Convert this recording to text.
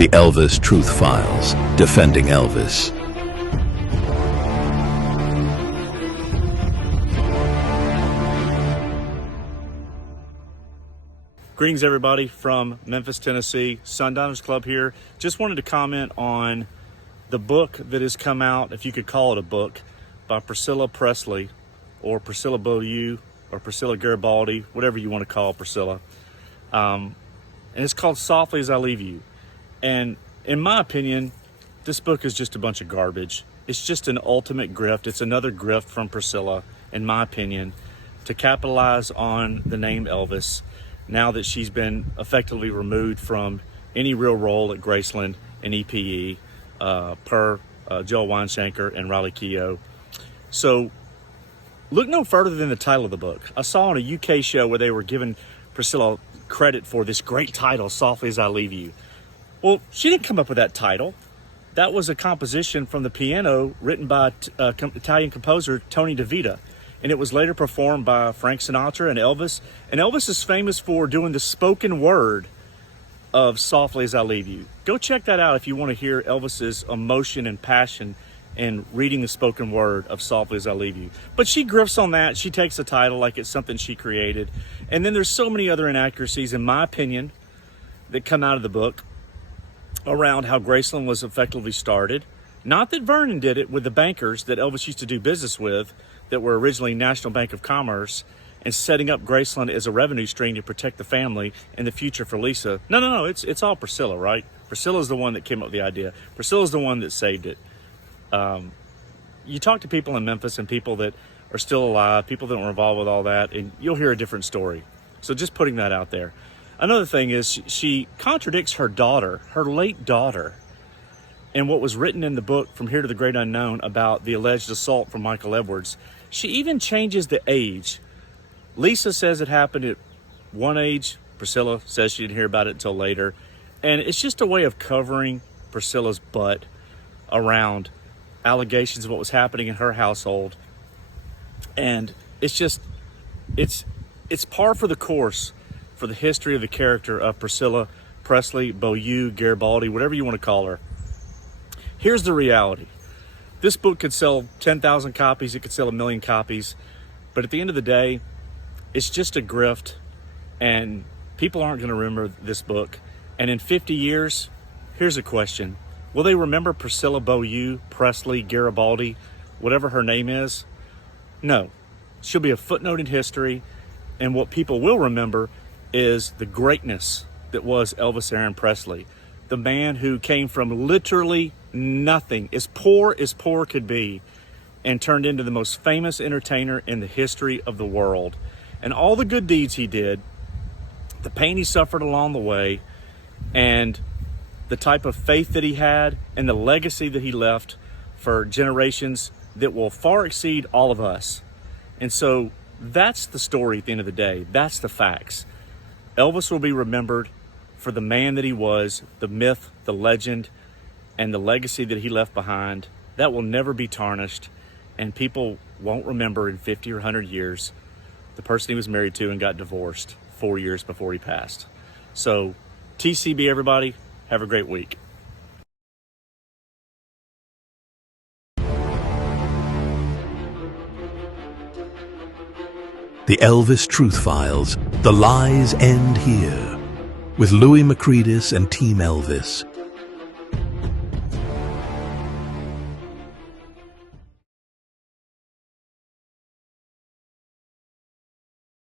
The Elvis Truth Files, defending Elvis. Greetings everybody from Memphis, Tennessee, Sundowners Club here. Just wanted to comment on the book that has come out, if you could call it a book, by Priscilla Presleys, or Priscilla Beaulieu, or Priscilla Garibaldi, whatever you want to call Priscilla. And it's called Softly As I Leave You. And in my opinion, this book is just a bunch of garbage. It's just an ultimate grift. It's another grift from Priscilla, in my opinion, to capitalize on the name Elvis, now that she's been effectively removed from any real role at Graceland and EPE, per Joel Weinshanker and Riley Keough. So look no further than the title of the book. I saw on a UK show where they were giving Priscilla credit for this great title, Softly As I Leave You. Well, she didn't come up with that title. That was a composition from the piano written by Italian composer Tony DeVita. And it was later performed by Frank Sinatra and Elvis. And Elvis is famous for doing the spoken word of Softly As I Leave You. Go check that out if you want to hear Elvis's emotion and passion in reading the spoken word of Softly As I Leave You. But she grifts on that. She takes the title like it's something she created. And then there's so many other inaccuracies, in my opinion, that come out of the book around how Graceland was effectively started. Not that Vernon did it with the bankers that Elvis used to do business with, that were originally National Bank of Commerce, and setting up Graceland as a revenue stream to protect the family and the future for Lisa. No, it's all Priscilla, right? Priscilla's the one that came up with the idea. Priscilla's the one that saved it. You talk to people in Memphis and people that are still alive, people that were involved with all that, and you'll hear a different story. So just putting that out there. Another thing is she contradicts her daughter, her late daughter, and what was written in the book From Here to the Great Unknown about the alleged assault from Michael Edwards. She even changes the age. Lisa says it happened at one age. Priscilla says she didn't hear about it until later. And it's just a way of covering Priscilla's butt around allegations of what was happening in her household. And it's just, it's par for the course for the history of the character of Priscilla Presleys, Beaulieu, Garibaldi, whatever you want to call her. Here's the reality. This book could sell 10,000 copies. It could sell 1 million copies. But at the end of the day, it's just a grift. And people aren't going to remember this book. And in 50 years, here's a question. Will they remember Priscilla Beaulieu, Presleys, Garibaldi, whatever her name is? No. She'll be a footnote in history. And what people will remember is the greatness that was Elvis Aaron Presley. The man who came from literally nothing, as poor could be, and turned into the most famous entertainer in the history of the world. And all the good deeds he did, the pain he suffered along the way, and the type of faith that he had, and the legacy that he left for generations that will far exceed all of us. And so that's the story at the end of the day. That's the facts. Elvis will be remembered for the man that he was, the myth, the legend, and the legacy that he left behind. That will never be tarnished, and people won't remember in 50 or 100 years the person he was married to and got divorced 4 years before he passed. So TCB, everybody, have a great week. The Elvis Truth Files, The Lies End Here, with Louis Macredis and Team Elvis.